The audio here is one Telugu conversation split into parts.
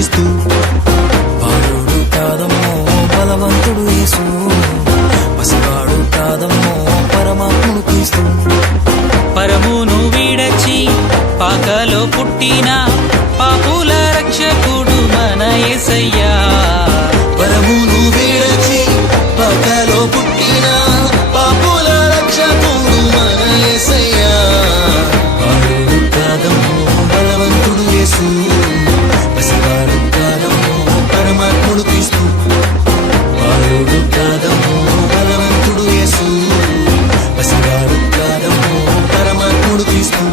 క్రీస్తు. బాలుడు కాదమ్మో బలవంతుడు యేసు, పసివాడు కాదమ్మో పరమాత్ముడు క్రీస్తు. పరమును వీడచి పాకలో పుట్టిన పాపుల రక్షకుడు మన యేసయ్యా. పరమును వీడచి పాకలో పుట్టిన పాపుల రక్షకుడు మన యేసయ్యా. బాలుడు కాదమ్మో బలవంతుడు యేసు, పసివాడు కాదమ్మో పరమాత్ముడు క్రీస్తు. బాలుడు కాదమ్మో బలవంతుడు యేసు, పసివాడు కాదమ్మో పరమాత్ముడు క్రీస్తు.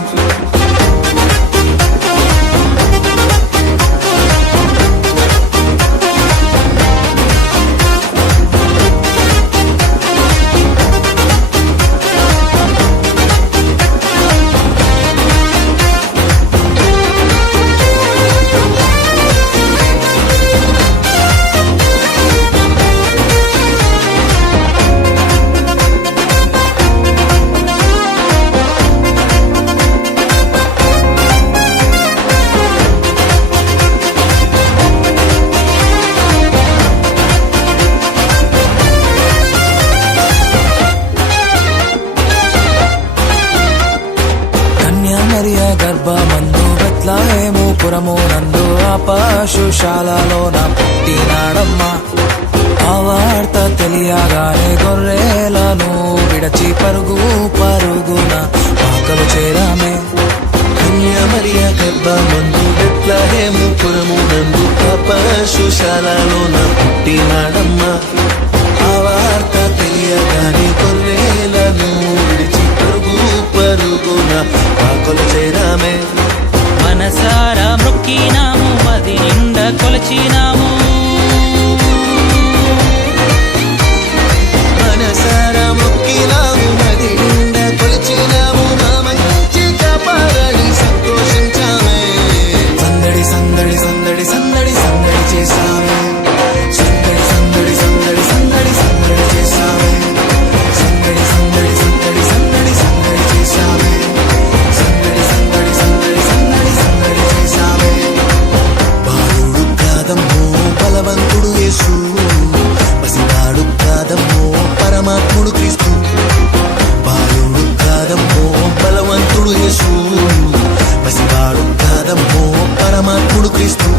మరియ గర్భమందు బెత్లెహేము పురము నందు ఆ పశుశాలలోన పుట్టినాడమ్మా. ఆ వార్త తెలియగానే గొర్రెలను విడచి పరుగు పరుగున పాకలు చేరామే. మరియ గర్భమందు బెత్లెహేము పురము నందు ఆ పశుశాలలోన పుట్టినాడమ్మా. ఆ వార్త తెలియగానే గొర్రెలను విడిచి పరుగు పరుగున పాకలు చేరామే. మనసారా మొక్కినాము, మది నిండా కొలచినాము. మనసారా మొక్కినాము, మది నిండా కొలిచినాము. మా మంచి కాపాడని సంతోషించామే. సందడి సందడి సందడి సందడి సందడి చేశామే. సందడి సందడి సందడి సందడి సందడి చేశామే. సందడి సందడి సందడి సందడి సందడి చేశామే. సందడి సందడి సందడి సందడి సందడి చేశామే. బాలుడు కాదమ్మో బలవంతుడు యేసు, పసివాడు కాదమ్మో పరమాత్ముడు క్రీస్తు. బాలుడు కాదమ్మో బలవంతుడు యేసు, పసివాడు కాదమ్మో పరమాత్ముడు క్రీస్తు.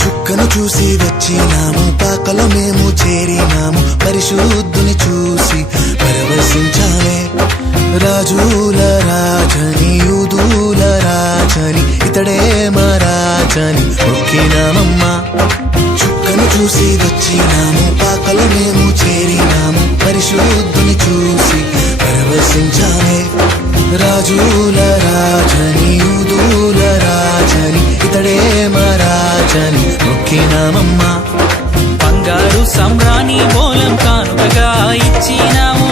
చుక్కను చూసి వచ్చినాము, పాకలో మేము చేరినాము. పరిశుద్ధుని చూసి పరవశించాలే. రాజుల రాజని యూదుల రాజని ఇతడే మా రాజని మొక్కినామమ్మా. చుక్కను చూసి వచ్చినాము, పాకలో మేము చేరినాము. పరిశుద్ధుని చూసి పరవశించాలే. రాజుల రాజని యూదుల రాజని ఇతడే మా రాజని మొక్కినామమ్మా. బంగారు సమ్రాణి మూలం కానుకగా ఇచ్చినాము.